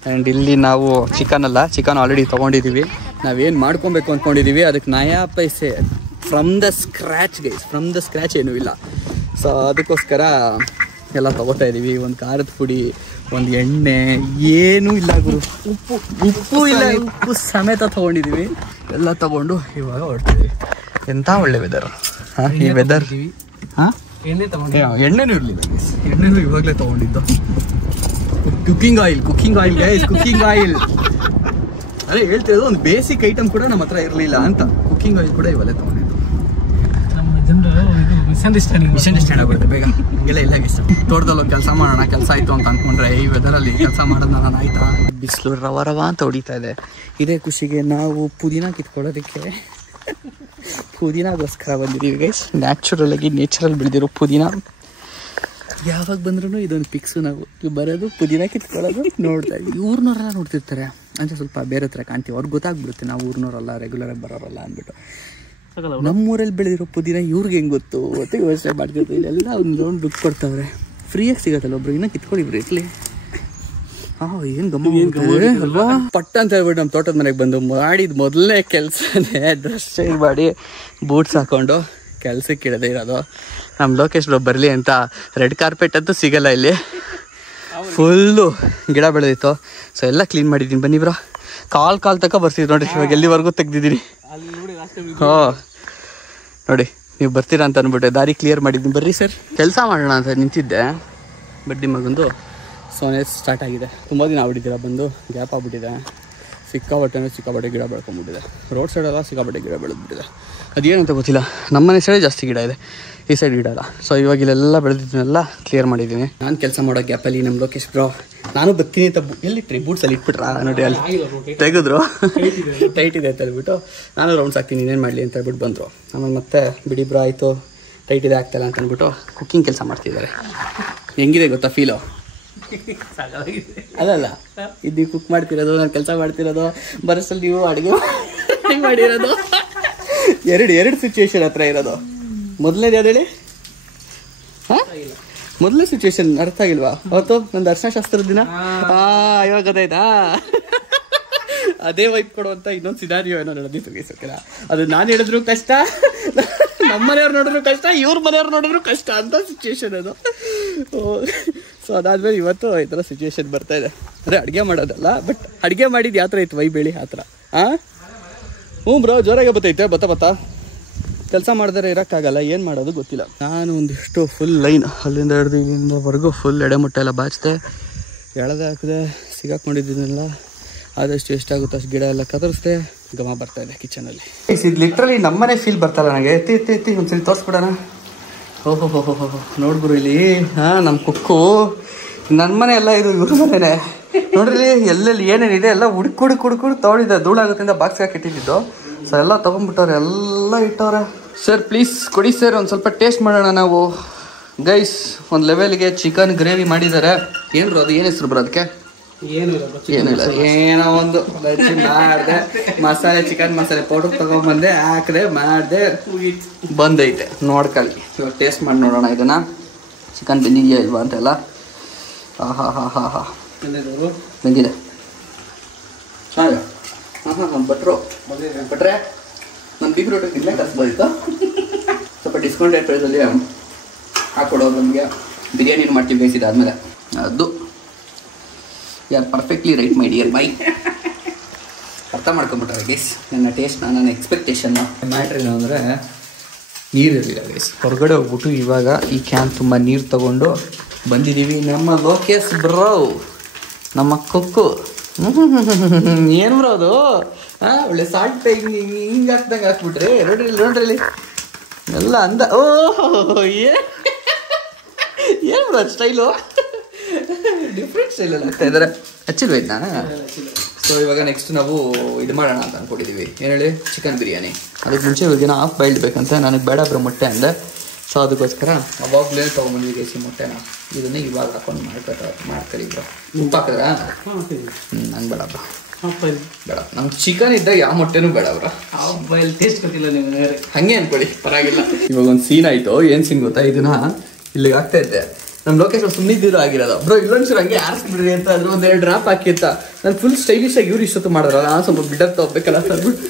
ಆ್ಯಂಡ್ ಇಲ್ಲಿ ನಾವು ಚಿಕನ್ ಆಲ್ರೆಡಿ ತೊಗೊಂಡಿದ್ದೀವಿ. ನಾವೇನು ಮಾಡ್ಕೊಬೇಕು ಅಂದ್ಕೊಂಡಿದ್ದೀವಿ, ಅದಕ್ಕೆ ನಯಾ ಪೈಸೆ ಫ್ರಮ್ ದ ಸ್ಕ್ರ್ಯಾಚ್ ಏನೂ ಇಲ್ಲ. ಸೊ ಅದಕ್ಕೋಸ್ಕರ ಎಲ್ಲ ತೊಗೋತಾ ಇದ್ದೀವಿ. ಒಂದು ಖಾರದ ಪುಡಿ, ಒಂದು ಎಣ್ಣೆ, ಏನೂ ಇಲ್ಲ ಗುರು. ಉಪ್ಪು ಇಲ್ಲ, ಉಪ್ಪು ಸಮೇತ ತೊಗೊಂಡಿದ್ದೀವಿ. ಎಲ್ಲ ತೊಗೊಂಡು ಇವಾಗ ಹೊರಡ್ತೀವಿ. ಎಂತ ಒಳ್ಳೆ ವೆದರ್. ಈ ವೆದರ್ ಎಣ್ಣೆನೂ ಇರಲಿಲ್ಲ, ಎಣ್ಣೆನೂ ಇವಾಗಲೇ ತಗೊಂಡಿದ್ದು. Cooking oil guys, cooking oil. ಅದೇ ಹೇಳ್ತಿರೋದು, ಒಂದು ಬೇಸಿಕ್ ಐಟಮ್ ಕೂಡ ನಮ್ಮ ಹತ್ರ ಇರಲಿಲ್ಲ ಅಂತ. ಕುಕ್ಕಿಂಗ್ ಆಯಿಲ್ ಕೂಡ ಇವಲ್ಲೇ ತಗೊಂಡಿದ್ದು. ಮಿಸ್ಅಂಡರ್ಸ್ಟ್ಯಾಂಡ್ ಆಗ್ಬಿಡುತ್ತೆ ಬೇಗ, ಹಂಗೆಲ್ಲ ಇಲ್ಲ ಗೈಸ್. ತೋಟದಲ್ಲಿ ಒಂದು ಕೆಲಸ ಮಾಡೋಣ, ಕೆಲಸ ಆಯಿತು ಅಂತ ಅಂದ್ಕೊಂಡ್ರೆ ಈ ವೆದರಲ್ಲಿ ಕೆಲಸ ಮಾಡೋದು ನಾನು ಆಯ್ತಾ. ಬಿಸಿಲು ರವ ಅಂತ ಹೊಡಿತಾ ಇದೆ. ಇದೇ ಖುಷಿಗೆ ನಾವು ಪುದೀನ ಕಿತ್ಕೊಳ್ಳೋದಕ್ಕೆ ಪುದೀನಾಗೋಸ್ಕರ ಬಂದಿದ್ದೀವಿ ಗೈಸ್. ನ್ಯಾಚುರಲ್ ಆಗಿ ನೇಚರಲ್ಲಿ ಬೆಳೆದಿರೋ ಪುದೀನ. ಯಾವಾಗ ಬಂದ್ರೂ ಇದೊಂದು ಪಿಕ್ಸು. ನಾವು ಬರೋದು ಪುದೀನ ಕಿತ್ಕೊಳ್ಳೋದು ನೋಡ್ತಾ ಇದ್ದೀವಿ. ಊರ್ನವರೆಲ್ಲ ನೋಡ್ತಿರ್ತಾರೆ ಅಂದರೆ ಸ್ವಲ್ಪ ಬೇರೆ ಥರ ಕಾಣ್ತೀವಿ, ಅವ್ರಿಗೆ ಗೊತ್ತಾಗ್ಬಿಡುತ್ತೆ ನಾವು ಊರ್ನವರಲ್ಲ, ರೆಗ್ಯುಲರಾಗಿ ಬರೋರಲ್ಲ ಅಂದ್ಬಿಟ್ಟು. ನಮ್ಮೂರಲ್ಲಿ ಬೆಳೆದಿರೋ ಪುದೀನ ಇವ್ರಿಗೆ ಹೆಂಗೆ ಗೊತ್ತು ಅಂತ ಯೋಚನೆ ಮಾಡ್ತಿರ್ತೀವಿ. ಇಲ್ಲೆಲ್ಲ ಒಂದು ರೌಂಡ್ ದುಡ್ಡು ಕೊಡ್ತಾವ್ರೆ, ಫ್ರೀಯಾಗಿ ಸಿಗತ್ತಲ್ಲ. ಒಬ್ರು ಇನ್ನೂ ಕಿತ್ಕೊಳ್ಳಿ ಇಬ್ರು ಇರ್ಲಿ. ಏನು ಅಲ್ವಾ ಪಟ್ಟ ಅಂತ ಹೇಳ್ಬಿಟ್ಟು ನಮ್ಮ ತೋಟದ ಮನೆಗೆ ಬಂದು ಮಾಡಿದ ಮೊದಲನೇ ಕೆಲಸನೇ ಡ್ರೆಸ್ ಚೇಂಜ್ ಮಾಡಿ ಬೂಟ್ಸ್ ಹಾಕೊಂಡು ಕೆಲ್ಸಕ್ಕೆ ಇಡದೆ ಇರೋದು. ನಮ್ಮ ಲೋಕೇಶ್ ಬ್ರೋ ಬರಲಿ ಅಂತ ರೆಡ್ ಕಾರ್ಪೆಟ್ ಅಂತೂ ಸಿಗಲ್ಲ ಇಲ್ಲಿ. ಫುಲ್ಲು ಗಿಡ ಬೆಳೆದಿತ್ತು, ಸೊ ಎಲ್ಲ ಕ್ಲೀನ್ ಮಾಡಿದ್ದೀನಿ. ಬನ್ನಿ ಬ್ರೋ, ಕಾಲ್ ತನಕ ಬರ್ತಿದ್ರು ನೋಡಿರಿ. ಇವಾಗ ಎಲ್ಲಿವರೆಗೂ ತೆಗ್ದಿದ್ದೀನಿ. ನೋಡಿ ನೀವು ಬರ್ತೀರಾ ಅಂತ ಅಂದ್ಬಿಟ್ಟೆ ದಾರಿ ಕ್ಲಿಯರ್ ಮಾಡಿದ್ದೀನಿ. ಬರ್ರಿ ಸರ್, ಕೆಲಸ ಮಾಡೋಣ ಅಂತ ನಿಂತಿದ್ದೆ. ಬಡ್ಡಿ ಮಗಂದು ಸೋನೆ ಸ್ಟಾರ್ಟ್ ಆಗಿದೆ. ತುಂಬ ದಿನ ಆಗ್ಬಿಟ್ಟಿದ್ದೀರ, ಬಂದು ಗ್ಯಾಪ್ ಆಗ್ಬಿಟ್ಟಿದೆ. ಸಿಕ್ಕಾಬಟ್ಟೆ ಗಿಡ ಬೆಳ್ಕೊಂಡ್ಬಿಟ್ಟಿದೆ. ರೋಡ್ ಸೈಡೆಲ್ಲ ಸಿಕ್ಕಾಬಟ್ಟೆ ಗಿಡ ಬೆಳೆದ್ಬಿಟ್ಟಿದೆ. ಅದೇನಂತ ಗೊತ್ತಿಲ್ಲ. ನಮ್ಮನೆ ಸೈಡ್ ಜಾಸ್ತಿ ಗಿಡ ಇದೆ, ಈ ಸೈಡ್ ಗಿಡ ಇಲ್ಲ. ಸೊ ಇವಾಗ ಇಲ್ಲೆಲ್ಲ ಬೆಳೆದಿದ್ದನ್ನೆಲ್ಲ ಕ್ಲಿಯರ್ ಮಾಡಿದ್ದೀನಿ. ನಾನು ಕೆಲಸ ಮಾಡೋ ಗ್ಯಾಪಲ್ಲಿ ನಮ್ಮ ಲೋಕೇಶ್ ಬ್ರೋ ನಾನು ಬರ್ತೀನಿ ಅಂತ ಎಲ್ಲಿಟ್ರಿ ಬೂಟ್ಸಲ್ಲಿ ಇಟ್ಬಿಟ್ರಾ ನೋಡಿ, ಅಲ್ಲಿ ತೆಗೆದ್ರು ಟೈಟ್ ಇದೆ ಅಂತ ಹೇಳ್ಬಿಟ್ಟು ನಾನು ರೌಂಡ್ಸ್ ಹಾಕ್ತೀನಿ, ಇನ್ನೇನು ಮಾಡಲಿ ಅಂತ ಹೇಳ್ಬಿಟ್ಟು ಬಂದರು. ಆಮೇಲೆ ಮತ್ತೆ ಬಿಡಿ ಬ್ರೋ ಆಯಿತು ಟೈಟ್ ಇದೆ ಆಗ್ತಾಯಿಲ್ಲ ಅಂತ ಅಂದ್ಬಿಟ್ಟು ಕುಕ್ಕಿಂಗ್ ಕೆಲಸ ಮಾಡ್ತಿದ್ದಾರೆ. ಹೆಂಗಿದೆ ಗೊತ್ತಾ ಫೀಲು? ಅಲ್ಲಲ್ಲ, ಇದು ನೀವು ಕುಕ್ ಮಾಡ್ತಿರೋದು, ನಾನು ಕೆಲಸ ಮಾಡ್ತಿರೋದು, ಬರೋಸಲ್ಲಿ ನೀವು ಅಡುಗೆ ಮಾಡಿರೋದು, ಎರಡು ಸಿಚುವೇಶನ್ ಹತ್ರ ಇರೋದು. ಮೊದಲನೇದು ಯಾವ್ದು ಹೇಳಿ? ಮೊದಲನೇ ಸಿಚುವೇಶನ್ ಅರ್ಥ ಆಗಿಲ್ವಾ? ಅವತ್ತು ನಂದು ಅರ್ಶನಶಾಸ್ತ್ರದ ದಿನ. ಇವಾಗ ಗೊತ್ತಾಯ್ತಾ? ಅದೇ ವೈಪ್ ಕೊಡುವಂತ ಇನ್ನೊಂದು ಸಿನಾರಿಯೋ ಏನೋ ನಡೆದಿತ್ತು ಗೈಸಕ್ಕೆಲ್ಲ. ಅದು ನಾನು ಹೇಳಿದ್ರು ಕಷ್ಟ, ನಮ್ಮ ಮನೆಯವ್ರು ನೋಡಿದ್ರು ಕಷ್ಟ, ಇವ್ರ ಮನೆಯವ್ರು ನೋಡಿದ್ರು ಕಷ್ಟ ಅಂತ ಸಿಚುವೇಶನ್ ಅದು. ಸೊ ಅದಾದ್ಮೇಲೆ ಇವತ್ತು ಈ ಥರ ಸಿಚುವೇಶನ್ ಬರ್ತಾ ಇದೆ. ಅಂದರೆ ಅಡುಗೆ ಮಾಡೋದಲ್ಲ, ಬಟ್ ಅಡುಗೆ ಮಾಡಿದ್ದು ಯಾವ ಥರ ಇತ್ತು ವೈಬೇಳಿ ಆ ಥರ. ಹ್ಞೂ ಬ್ರೋ, ಜೋರಾಗೆ ಬತ್ತೈತೆ. ಬತ್ತಾ ಕೆಲಸ ಮಾಡಿದ್ರೆ ಇರೋಕ್ಕಾಗಲ್ಲ, ಏನು ಮಾಡೋದು ಗೊತ್ತಿಲ್ಲ. ನಾನು ಒಂದಿಷ್ಟು ಫುಲ್ ಲೈನ್ ಅಲ್ಲಿಂದ ಹಿಡಿದು ಇಲ್ಲಿಂದವರೆಗೂ ಫುಲ್ ಎಡೆಮುಟ್ಟ ಎಲ್ಲ ಬಾಚಿದೆ, ಎಳೆದು ಹಾಕಿದೆ, ಸಿಗಾಕೊಂಡಿದ್ದನ್ನೆಲ್ಲ ಆದಷ್ಟು ಎಷ್ಟಾಗುತ್ತೋ ಅಷ್ಟು ಗಿಡ ಎಲ್ಲ ಕತ್ತರಿಸ್ದೆ. ಘಮ ಬರ್ತಾ ಇದೆ ಕಿಚನಲ್ಲಿ. ಇದು ಲಿಟ್ರಲಿ ನಮ್ಮನೆ ಫೀಲ್ ಬರ್ತಾರ ನನಗೆ. ಎತ್ತಿ ಒಂದ್ಸರಿ ತೋರಿಸ್ಬಿಡೋಣ. ಓಹೋ ನೋಡ್ಬಿಡು ಇಲ್ಲಿ. ನಮ್ಮ ಕುಕ್ಕು ನನ್ನ ಮನೆ ಎಲ್ಲ ಇದು ಇವ್ರ ಮನೆನೇ ನೋಡ್ರಿ. ಎಲ್ಲೆಲ್ಲಿ ಏನೇನಿದೆ ಎಲ್ಲ ಹುಡುಕುಡು ತೊಗೊಂಡಿದ್ದೆ. ಧೂಳಾಗೋದ್ರಿಂದ ಬಾಕ್ಸ್ಗೆ ಹಾಕಿಟ್ಟಿದ್ದು. ಸೊ ಎಲ್ಲ ತೊಗೊಂಡ್ಬಿಟ್ಟವ್ರೆ, ಎಲ್ಲ ಇಟ್ಟವ್ರೆ. ಸರ್ ಪ್ಲೀಸ್ ಕೊಡಿ ಸರ್, ಒಂದು ಸ್ವಲ್ಪ ಟೇಸ್ಟ್ ಮಾಡೋಣ ನಾವು. ಗೈಸ್ ಒಂದು ಲೆವೆಲ್ಗೆ ಚಿಕನ್ ಗ್ರೇವಿ ಮಾಡಿದ್ದಾರೆ. ಏನು ಅದು ಏನು ಹೆಸರು ಬರೋ ಅದಕ್ಕೆ? ಏನಿಲ್ಲ, ಏನೋ ಒಂದು ಮಾಡಿದೆ. ಮಸಾಲೆ ಚಿಕನ್ ಮಸಾಲೆ ಪೌಡರ್ ತಗೊಂಡ್ಬಂದೆ, ಹಾಕಿದೆ, ಮಾಡಿದೆ, ಬಂದೈತೆ. ನೋಡ್ಕೊಳ್ಳಿ, ಇವಾಗ ಟೇಸ್ಟ್ ಮಾಡಿ ನೋಡೋಣ ಇದನ್ನ. ಚಿಕನ್ ಬೆಂದಿದೆಯಾ ಇಲ್ವಾ ಅಂತೆಲ್ಲ. ಹಾ ಬೆಂದಿದೆ. ಬಟ್ರೆ ನಮ್ಮ ಬೀಗ್ರೂಟ್ ಇಲ್ಲೇ ಕಸ್ಬೋದಿತ್ತು. ಸ್ವಲ್ಪ ಡಿಸ್ಕೌಂಟ್ ರೇಟ್ ಪ್ರೈಸಲ್ಲಿ ಹಾಕೊಡೋರು ನಮಗೆ. ಬಿರಿಯಾನಿ ಮಾಡ್ತೀವಿ ಬೇಯಿಸಿದಾದ್ಮೇಲೆ. ಅದು ಯಾರು perfectly right my dear by. ಅರ್ಥ ಮಾಡ್ಕೊಂಬಿಟ್ರೆ ಗೈಸ್ ನನ್ನ ಟೇಸ್ಟ್ನ, ನನ್ನ ಎಕ್ಸ್ಪೆಕ್ಟೇಷನ್ನ. ಮ್ಯಾಟ್ರ್ ಏನು ಅಂದರೆ ನೀರಿರಲಿಲ್ಲ ಗೈಸ್. ಹೊರಗಡೆ ಹೋಗ್ಬಿಟ್ಟು ಇವಾಗ ಈ ಕ್ಯಾನ್ ತುಂಬ ನೀರು ತಗೊಂಡು ಬಂದಿದ್ದೀವಿ. ನಮ್ಮ ಲೋಕೇಶ್ ಬ್ರೋ, ನಮ್ಮ ಕುಕ್ಕು. ಏನು ಬ್ರೋ ಅದು? ಒಳ್ಳೆ ಸಾಲ್ಟ್ ಹಿಂಗೆ ಹಾಕ್ದಂಗೆ ಹಾಕ್ಬಿಟ್ರಿ. ನೋಡ್ರಿ ಎಲ್ಲ ಅಂದ. ಏನು ಬ್ರೋ ಸ್ಟೈಲು? ಡಿಫ್ರೆಂಟ್ ಸ್ಟೈಲಲ್ಲಿ ಆಗ್ತಾ ಇದ್ದಾರೆ. ಹಚ್ಚಿಲ್ವ ಇದು ನಾನು? ಸೊ ಇವಾಗ ನೆಕ್ಸ್ಟ್ ನಾವು ಇದು ಮಾಡೋಣ ಅಂತ ಅಂದ್ಕೊಂಡಿದ್ದೀವಿ. ಏನು ಹೇಳಿ, ಚಿಕನ್ ಬಿರಿಯಾನಿ. ಅದಕ್ಕೆ ಮುಂಚೆ ಇವಾಗ ಹಾಫ್ ಬಾಯ್ಲ್ಡ್ ಬೇಕಂತ. ನನಗೆ ಬೇಡ ಬ್ರೋ ಮೊಟ್ಟೆ ಅಂದೆ. ಸೊ ಅದಕ್ಕೋಸ್ಕರ ಅವಾಗಲೇ ತೊಗೊಂಡ್ಬಂದ್ವಿ ಗೈಸಿ ಮೊಟ್ಟೆನ. ಇದನ್ನೇ ಇವಾಗ ಹಾಕೊಂಡು ಮಾಡ್ಕೊಳ್ಳಿ ಬ್ರೋ. ಉಪ್ಪು ಹಾಕಿದ್ರಾ? ನಂಗೆ ಬೇಡ ಬ್ರೋ, ಬೇಡ. ನಮ್ಗೆ ಚಿಕನ್ ಇದ್ದಾಗ ಯಾವ ಮೊಟ್ಟೆನೂ ಬೇಡ ಬ್ರೋ. ಟೇಸ್ಟ್ ಗೊತ್ತಿಲ್ಲ ನಿಮ್ಗೆ, ಹಂಗೆ ಅನ್ಕೊಳ್ಳಿ, ಪರವಾಗಿಲ್ಲ. ಇವಾಗ ಒಂದು ಸೀನ್ ಆಯಿತು. ಏನು ಸೀನ್ ಗೊತ್ತಾ? ಇದನ್ನ ಇಲ್ಲಿಗೆ ಆಗ್ತಾ ಇದ್ದೆ. ನಮ್ಮ ಲೋಕೇಶ್ ಸುಮ್ಮನಿದ್ದೀರೋ ಆಗಿರೋದು. ಬ್ರೋ ಇಲ್ಲೊಂಚೂರು ಹಂಗೆ ಆರಿಸ್ಬಿಡ್ರಿ ಅಂತ ಅದ್ರ ಒಂದು 2 ಡ್ರಾಪ್ ಹಾಕಿ ಅಂತ. ನಾನು ಫುಲ್ ಸ್ಟೈಲಿಶ್ ಆಗಿ ಇವ್ರು ಇಷ್ಟೊತ್ತು ಮಾಡಿದ್ರಲ್ಲ, ನಾನು ಸ್ವಲ್ಪ ಬಿಡರ್ ತಗೋಬೇಕಲ್ಲ ಅಂತ ಅಂದ್ಬಿಟ್ಟು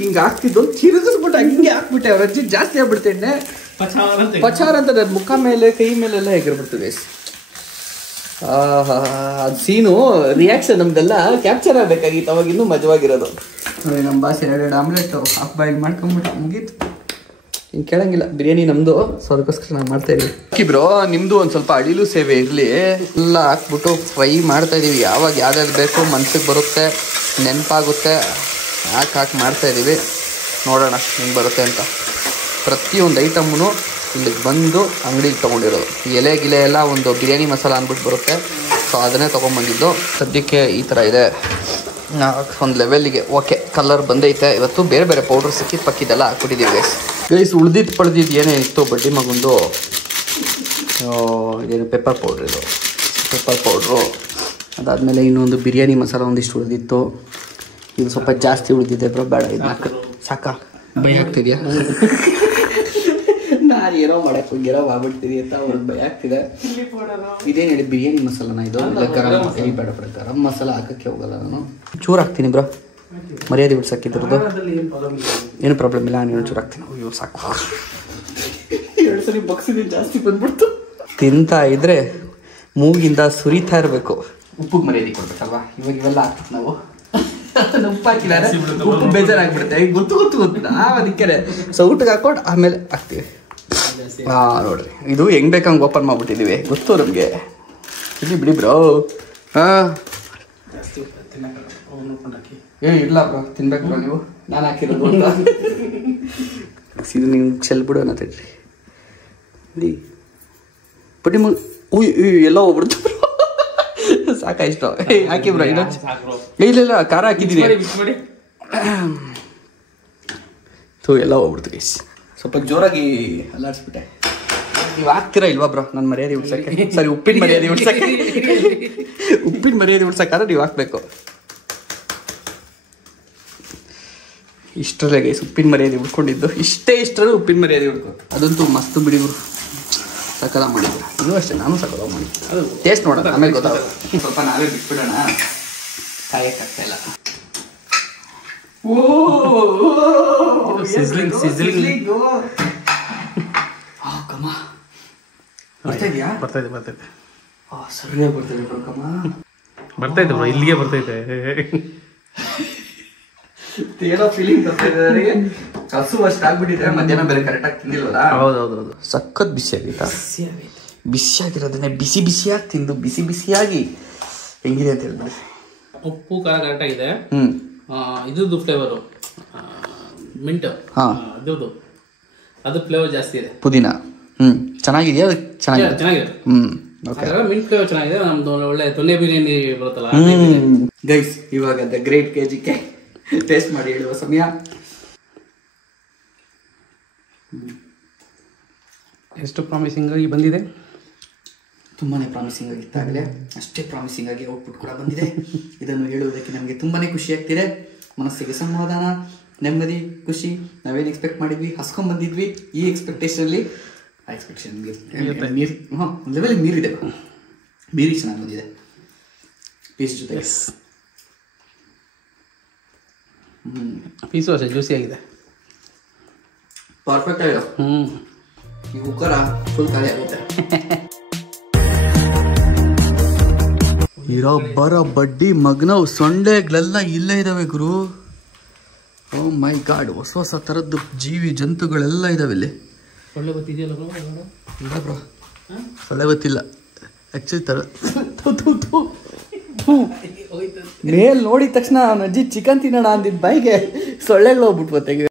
ಹಿಂಗೆ ಹಾಕ್ತಿದ್ದು ತಿರುಗಿಸ್ಬಿಟ್ಟು ಹಿಂಗೆ ಹಾಕ್ಬಿಟ್ಟೆ. ಅವ್ರ ಅಜ್ಜಿ ಜಾಸ್ತಿ ಆಗ್ಬಿಡ್ತೇನೆ. ಪಚಾರ್ ಅಂತ ನನ್ನ ಮುಖ ಮೇಲೆ, ಕೈ ಮೇಲೆಲ್ಲ ಎಗರ್ಬಿಡ್ತದೆ. ಅದು ಸೀನು ರಿಯಾಕ್ಷನ್ ನಮ್ದೆಲ್ಲ ಕ್ಯಾಪ್ಚರ್ ಆಗಬೇಕಾಗಿತ್ತು, ಅವಾಗ ಇನ್ನೂ ಮಜವಾಗಿರೋದು. ನೋಡಿ ನಮ್ಮ ಬಾಸ್ 2 ಆಮ್ಲೆಟ್ ಹಾಫ್ ಬಾಯ್ಲ್ ಮಾಡ್ಕೊಂಬಿಟ್ಟು ಮುಗೀತು. ಇನ್ನು ಕೇಳಂಗಿಲ್ಲ, ಬಿರಿಯಾನಿ ನಮ್ಮದು, ಸೊ ಅದಕ್ಕೋಸ್ಕರ ನಾನು ಮಾಡ್ತಾ ಇದೀವಿ. ಬ್ರೋ ನಿಮ್ಮದು ಒಂದು ಸ್ವಲ್ಪ ಅಡಿಲು ಸೇವೆ ಇರಲಿ, ಎಲ್ಲ ಹಾಕ್ಬಿಟ್ಟು ಫ್ರೈ ಮಾಡ್ತಾ ಇದೀವಿ. ಯಾವಾಗ ಯಾವ್ದಾದ್ರು ಬೇಕು ಮನ್ಸಿಗೆ ಬರುತ್ತೆ, ನೆನಪಾಗುತ್ತೆ, ಹಾಕಿ ಮಾಡ್ತಾ ಇದ್ದೀವಿ. ನೋಡೋಣ ಹೆಂಗೆ ಬರುತ್ತೆ ಅಂತ. ಪ್ರತಿಯೊಂದು ಐಟಮ್ನು ಇಲ್ಲಿಗೆ ಬಂದು ಅಂಗಡಿಗೆ ತೊಗೊಂಡಿರೋದು. ಎಲೆ ಗಿಲೆ ಎಲ್ಲ ಒಂದು ಬಿರಿಯಾನಿ ಮಸಾಲ ಅಂದ್ಬಿಟ್ಟು ಬರುತ್ತೆ, ಸೊ ಅದನ್ನೇ ತೊಗೊಂಬಂದಿದ್ದು. ಸದ್ಯಕ್ಕೆ ಈ ಥರ ಇದೆ, ಒಂದು ಲೆವೆಲ್ಲಿಗೆ ಓಕೆ ಕಲರ್ ಬಂದೈತೆ. ಇವತ್ತು ಬೇರೆ ಬೇರೆ ಪೌಡ್ರ್ ಸಿಕ್ಕಿದ್ದು ಪಕ್ಕಿದ್ದೆಲ್ಲ ಹಾಕ್ಬಿಟ್ಟಿದ್ದೀವಿ ಗೈಸ್. ಉಳ್ದಿದ್ದು ಪಳ್ದಿದ್ದು ಏನೇ ಇತ್ತು ಬಡ್ಡಿ ಮಗಂದು ಏನು ಪೆಪ್ಪರ್ ಪೌಡ್ರ್, ಇದು ಪೆಪ್ಪರ್ ಪೌಡ್ರು. ಅದಾದಮೇಲೆ ಇನ್ನೊಂದು ಬಿರಿಯಾನಿ ಮಸಾಲ ಒಂದಿಷ್ಟು ಉಳಿದಿತ್ತು. ಇದು ಸ್ವಲ್ಪ ಜಾಸ್ತಿ ಉಳಿದಿದೆ ಬ್ರೋ, ಬೇಡ ಇದು ಸಾಕಾ ಭಯ ಆಗ್ತಿದೆಯಾ? ನಾನು ಏನೋ ಮಾಡಕ್ಕೆ ಹೋಗಿರೋ ಮಾಡ್ಬಿಡ್ತೀನಿ ಅಂತ ಅವ್ರಿಗೆ ಭಯ ಆಗ್ತಿದೆ. ಇದೇನು ಹೇಳಿ ಬಿರಿಯಾನಿ ಮಸಾಲನ ಇದು, ಗರಂ ಬೇಡ ಬೇಡ ಗರಂ ಮಸಾಲ ಹಾಕಕ್ಕೆ ಹೋಗಲ್ಲ ನಾನು. ಚೂರು ಹಾಕ್ತೀನಿ ಬ್ರೋ, ಮರ್ಯಾದೆ ಉಳ್ಸಕ್ಕಿದ್ರದ್ದು ಏನು ಪ್ರಾಬ್ಲಮ್ ಇಲ್ಲ. ನಾನು ಚೂರು ಹಾಕ್ತೀನಿ. ಅಯ್ಯೋ ಸಾಕು, 2 ಸರಿ ಬಗ್ಸಿದ್ದೀನಿ, ಜಾಸ್ತಿ ಬಂದ್ಬಿಡ್ತು. ತಿಂತಾ ಇದ್ರೆ ಮೂಗಿಂದ ಸುರಿತಾ ಇರಬೇಕು. ಉಪ್ಪಿಗೆ ಮರ್ಯಾದೆ ಕೊಡ್ಬೇಕಲ್ವಾ, ಇವೆಲ್ಲ ಹಾಕ್ಬೇಕು ನಾವು. ಉಪ್ಪು ಹಾಕಿಲ್ಲ ಉಪ್ಪು ಬೇಜಾರಾಗ್ಬಿಡುತ್ತೆ, ಗೊತ್ತು ನಾವು ಅದಕ್ಕೆ ಸೌಟಿಗೆ ಹಾಕೊಂಡು ಆಮೇಲೆ ಹಾಕ್ತೀವಿ. ನೋಡ್ರಿ ಇದು ಹೆಂಗ್ ಬೇಕಂಗೆ ಓಪನ್ ಮಾಡ್ಬಿಟ್ಟಿದೀವಿ, ಗೊತ್ತು ನಮಗೆ. ಇಲ್ಲಿ ಬಿಡಿ ಬ್ರೋ. ಇಲ್ಲ ಬ್ರೋ ತಿನ್ಬೇಕು ಬ್ರೋ, ನೀವು ನಾನು ಹಾಕಿರೋದು ಇದು ನೀವು ಚೆಲ್ ಬಿಡು ಅನ್ನತೈತ್ರಿ. ಇಲ್ಲಿ ಬಡ್ಡಿ ಮಗ ಎಲ್ಲ ಹೋಗ್ಬಿಡ್ತು ಬ್ರೋ, ಸಾಕ ಇಷ್ಟ ಹಾಕಿ ಬ್ರೋ. ಇಲ್ಲ ಖಾರ ಹಾಕಿದ್ದೀನಿ, ಎಲ್ಲ ಹೋಗ್ಬಿಡ್ತು ಗೈಸ್. ಸ್ವಲ್ಪ ಜೋರಾಗಿ ಅಲ್ಲಾಡ್ಸ್ಬಿಟ್ಟೆ. ನೀವು ಹಾಕ್ತೀರಾ ಇಲ್ವಾ ಬ್ರೋ ನನ್ನ ಮರ್ಯಾದೆ ಉಡ್ಸಕ್ಕೆ? ಸರಿ ಉಪ್ಪಿನ ಮರ್ಯಾದೆ ಉಡ್ಸಕ್ಕೆ, ಉಪ್ಪಿನ ಮರ್ಯಾದೆ ಉಡ್ಸಕ್ಕಾದ್ರೆ ನೀವು ಹಾಕ್ಬೇಕು. ಇಷ್ಟರಲ್ಲೇ ಗೈಸ್ ಉಪ್ಪಿನ ಮರ್ಯಾದೆ ಉಡ್ಕೊಂಡಿದ್ದು, ಇಷ್ಟರಲ್ಲೂ ಉಪ್ಪಿನ ಮರ್ಯಾದೆ ಉಡ್ಕೊ. ಅದಂತೂ ಮಸ್ತ್ ಬಿಡಿಬ್ರು, ಸಕಲ ಮಾಡಿದ್ರು. ನೀವು ಅಷ್ಟೇ, ನಾನು ಸಕಲ ಮಾಡಿ ಅದು ಟೇಸ್ಟ್ ನೋಡೋಣ, ಆಮೇಲೆ ಗೊತ್ತಾಗುತ್ತೆ. ಸ್ವಲ್ಪ ನಾವೇ ಬಿಟ್ಬಿಡೋಣ, ಕಾಯಕ್ಕಾಗ್ತಾ ಇಲ್ಲ. ಸರಿಯಾಗಿ ಬರ್ತದೆ ಬರ್ತೈತೆ ಬ್ರೋ, ಇಲ್ಲಿಗೆ ಬರ್ತೈತೆ. ಏನೋ ಫೀಲಿಂಗ್ ಬರ್ತಾಯಿದೆ. ಹಸು ಅಷ್ಟು ಆಗ್ಬಿಟ್ಟಿದ್ರೆ ಮಧ್ಯಾಹ್ನ ಬೇರೆ ಕರೆಕ್ಟಾಗಿ ತಿಂದಿಲ್ವಲ್ಲ. ಹೌದೌದು, ಸಖತ್ ಬಿಸಿ ಆಗೈತಾ? ಬಿಸಿಯಾಗಿರೋದನ್ನೇ ಬಿಸಿ ಬಿಸಿಯಾಗಿ ತಿಂದು ಬಿಸಿ ಬಿಸಿಯಾಗಿ ಹೆಂಗಿದೆ ಅಂತ ಹೇಳ್ಬಿಡಿ. ಉಪ್ಪು ಖಾರ ಕರೆಕ್ಟಾಗಿದೆ. ಇದ್ರದ್ದು ಫ್ಲೇವರು ಮಿಂಟ್, ಅದ್ರದ್ದು ಅದು ಫ್ಲೇವರ್ ಜಾಸ್ತಿ ಇದೆ. ಪುದೀನ ಚೆನ್ನಾಗಿದೆಯಾ? ಚೆನ್ನಾಗಿದೆ. ಮಿಂಟ್ ಫ್ಲೇವರ್ ಚೆನ್ನಾಗಿದೆ. ನಮ್ದು ಒಳ್ಳೆ ದೊನ್ನೆ ಬಿರಿಯಾನಿ ಬರುತ್ತಲ್ಲ ಗೈಸ್. ಇವಾಗ ದ ಗ್ರೇಟ್ KGK ಟೇಸ್ಟ್ ಮಾಡಿ ಹೇಳುವ ಸಮಯ. ಎಷ್ಟು ಪ್ರಾಮಿಸಿಂಗ್ ಆಗಿ ಬಂದಿದೆ? ತುಂಬಾನೇ ಪ್ರಾಮಿಸಿಂಗ್ ಆಗಿತ್ತಾಗಲೇ, ಅಷ್ಟೇ ಪ್ರಾಮಿಸಿಂಗ್ ಆಗಿ ಔಟ್ಪುಟ್ ಕೂಡ ಬಂದಿದೆ. ಇದನ್ನು ಹೇಳುವುದಕ್ಕೆ ನಮಗೆ ತುಂಬಾನೇ ಖುಷಿ ಆಗ್ತಿದೆ. ಮನಸ್ಸಿಗೆ ಸಮಾಧಾನ, ನೆಮ್ಮದಿ, ಖುಷಿ. ನಾವೇನು ಎಕ್ಸ್ಪೆಕ್ಟ್ ಮಾಡಿದ್ವಿ, ಹಸ್ಕೊಂಡ್ ಬಂದಿದ್ವಿ. ಈ ಎಕ್ಸ್ಪೆಕ್ಟೇಷನಲ್ಲಿ ಲೆವೆಲ್ ಮೀರಿದೆ, ಮೀರಿ ಚೆನ್ನಾಗಿ ಬಂದಿದೆ. ಪೀಸ್ ಜೊತೆ ಪೀಸು ಅಷ್ಟೇ ಜ್ಯೂಸಿ ಆಗಿದೆ, ಪರ್ಫೆಕ್ಟ್ ಆಗಿದೆ. ಈ ಕುಕ್ಕರ ಫುಲ್ ಖಾಲಿ ಆಗುತ್ತೆ. ಇರೋ ಬರೋ ಬಡ್ಡಿ ಮಗ್ನವ್ ಸೊಂಡೆಗಳೆಲ್ಲ ಇಲ್ಲೇ ಇದಾವೆ ಗುರು. ಓ ಮೈ ಗಾಡ್, ಹೊಸ ಹೊಸ ಥರದ್ದು ಜೀವಿ ಜಂತುಗಳೆಲ್ಲ ಇದಾವೆ ಇಲ್ಲಿ. ಸೊಳ್ಳೆ ಗೊತ್ತಿದೆಯಲ್ಲ ಬ್ರೋ? ಇಲ್ಲ ಬ್ರೋ, ಸೊಳ್ಳೆ ಗೊತ್ತಿಲ್ಲ ಆ್ಯಕ್ಚುಲಿ. ಥರ ಮೇಲ್ ನೋಡಿದ ತಕ್ಷಣ ಅವನ ಅಜ್ಜಿ ಚಿಕನ್ ತಿನ್ನೋಣ ಅಂದಿದ್ದ ಬಾಯಿಗೆ ಸೊಳ್ಳೆಗಳು ಹೋಗ್ಬಿಟ್ಟು